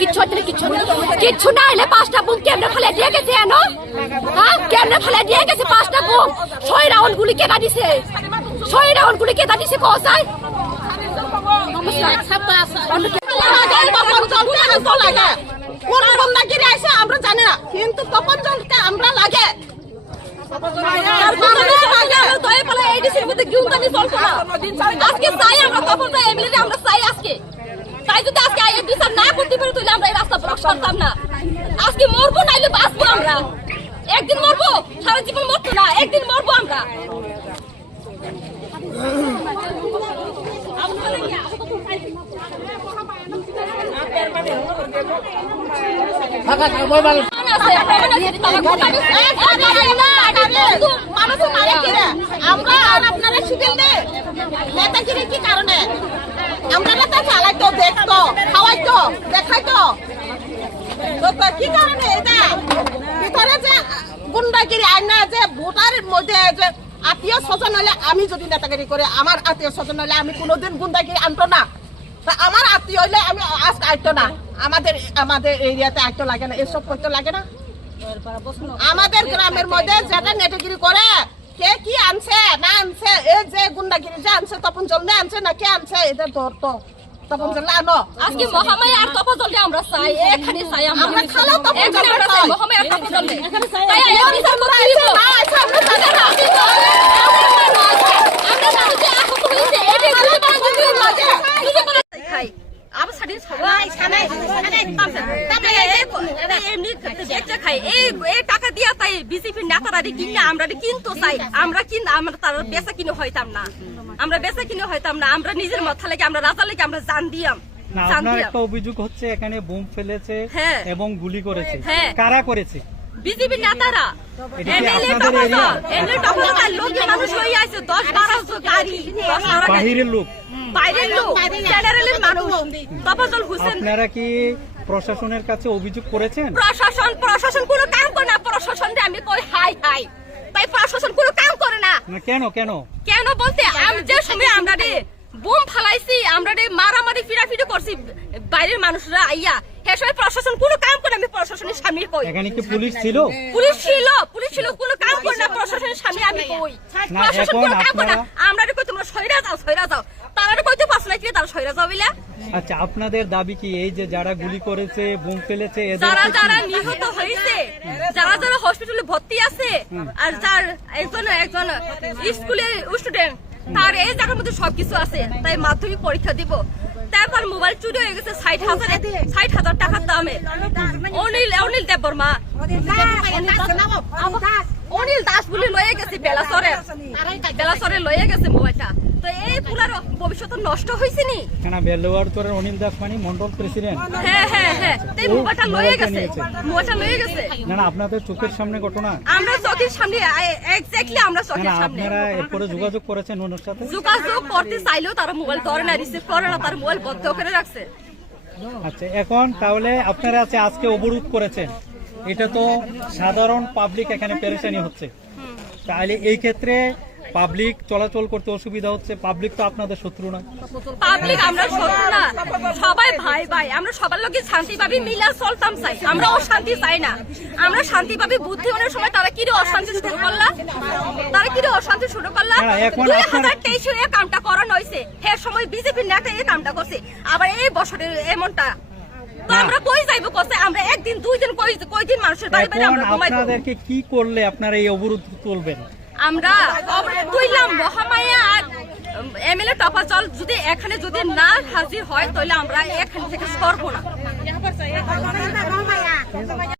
কিচ্ছু না এলে 5টা বুম কেমনে ফেলে দিয়ে গেছে এনো হ্যাঁ কেমনে ফেলে দিয়ে গেছে 5টা বুম 6 রাউন্ড গুলি কেটে দিছে 6 রাউন্ড গুলি কেটে দিছে কোসাই আমরা জানি না কিন্তু তপন জলকে আমরা লাগে আজকে চাই আমরা তপন এমএলএ আমরা চাই আজকে তাই যদি আজকে বিচার না করতে পারি তাহলে আমরা এই রাস্তা ব্লক করতাম না আজকে মরবো নাইলে বাঁচবো আমরা একদিন মরবো সারা জীবন মরতো না একদিন মরবো আমরা আপনারা শিখেন নেতাগিরি কি কারণে আমরা নেতা চালাইতো দেখতো খাওয়াইতো দেখাইতো কি কারণে এটা ভিতরে যে গুন্ডাগিরি আইনা যে ভোটারের মধ্যে যে আত্মীয় স্বজন হলে আমি যদি নেতাগিরি করে আমার আত্মীয় স্বজন হলে আমি কোনোদিন গুন্ডাগিরি আনতো না আমার আত্মীয় হইলে আমি আজ আইতো না আমাদের এরিয়াতে আইতো লাগে না এসব করতে লাগে না আমাদের গ্রামের মধ্যে যেটা নেতাগিরি করে কে কি আনছে না আনছে এই যে গুন্ডাগিরি যে আনছে তপন জলনে আনছে না কে আনছে এদের ধরতো তপন জল আনো আজকে মহামায়া আর তপন জলনে আমরা চাই এখানে চাই আমরা খালাও তপন জল আমরা চাই মহামায়া আর তপন জলনে এখানে চাই তাই এই বিচার করতে দিব না আচ্ছা আমরা চাই না আমরা না যে আহত হইছে এই গুলি বানাই দিতে লাগে খাই আবার সাদিন সবাই ছানাই তবে এমনি একটা খাই এই টাকা দিয়া তাই বিজেপি নেতারা কিনে আমরা কিন্তু চাই আমরা তার বেচা কিনে হইতাম না আমরা নিজের মাথা লাগে আমরা রাজা লাগে আমরা জান দিয়াম আপনার একটা অভিযোগ হচ্ছে এখানে বোম ফেলেছে এবং গুলি করেছে কারা করেছে বিজেপি নেতারা মানুষ হয়ে আছে 10-12 গাড়ি বাহিরের লোক জেনারেলের মানুষ তফাজল হোসেন আপনারা কি প্রশাসনের কাছে অভিযোগ করেছেন প্রশাসন কোনো কাম করে না প্রশাসনরে আমি কই হাই তাই প্রশাসন কোনো কাম করে না কেন বলতে আমি যে সময় আমরা বোম ফালাইছি আমরা মারামারি ফিরাফিরি করছি বাইরের মানুষরা আইয়া সেই সময় প্রশাসন কোনো কাম করে আমি প্রশাসনের সামনে কই এখানে কি পুলিশ ছিল কোনো কাম করে না প্রশাসনের সামনে আমি কই প্রশাসন কোনো কাম করে না আমরা কই তোমরা সইরা যাও তারা কইতে পারছ না কি তারা সইরা যাও বলে আচ্ছা আপনাদের দাবি কি এই যে যারা গুলি করেছে বোম ফেলেছে যারা নিহত হয়েছে যারা হসপিটালে ভর্তি আছে আর যার একজন স্কুলের স্টুডেন্ট তার এই জায়গার মধ্যে সবকিছু আছে তাই মাধ্যমিক পরীক্ষা দিব তারপর মোবাইল চুরি হয়ে গেছে 60,000 টাকার দামে অনিল দেববর্মা অনিল দাস বলে লয়ে গেছে বেলাসরে লয়ে গেছে মোবাইলটা তো এই পুলার ভবিষ্যৎ নষ্ট হয়েছে নি বেলোয়ারতরের অনিল দাস মানে মন্ডল প্রেসিডেন্ট হ্যাঁ এই মোবাইলটা লয়ে গেছে না আপনাদের চোখের সামনে ঘটনা আমরা চোখের সামনে এক্স্যাক্টলি আমরা চোখের সামনে আপনারা এরপরে যোগাযোগ করেছেন ওনার সাথে যোগাযোগ করতে চাইলেও তারা মোবাইল ধরে না রিসিভ করে না তার মোবাইল বন্ধ করে রাখছে আচ্ছা এখন তাহলে আপনারা আজকে অবরোধ করেছেন এটা তো সাধারণ পাবলিক এখানে পেরেশানি হচ্ছে তাহলে এই ক্ষেত্রে পাবলিক চলাচল করতে অসুবিধা হচ্ছে পাবলিক তো আপনাদের শত্রু না পাবলিক আমরা শত্রু না সবাই ভাই আমরা সবার লোকে শান্তিভাবে মিলা চলতাম চাই আমরা অশান্তি চাই না আমরা শান্তিভাবে বুদ্ধি হওয়ার সময় তারা কি অশান্তি শুরু করলা 2023 এই কামটা করানো হয়েছে এর সময় বিজেপি নেতা এই কামটা করছে আবার এই বছরের এমনটা তো আমরা কই যাইবো কইছে আমরা একদিন দুই দিন কয়দিন মানুষের বাড়ি বাড়ি আমরা ঘুমাইবো আপনাদেরকে কি করলে আপনারা এই অবরোধ তুলবেন আমরা তুইলাম মহামায়া আর এমএলএ টপাজল যদি এখানে যদি না হাজির হয় তাহলে আমরা এখান থেকে সরব না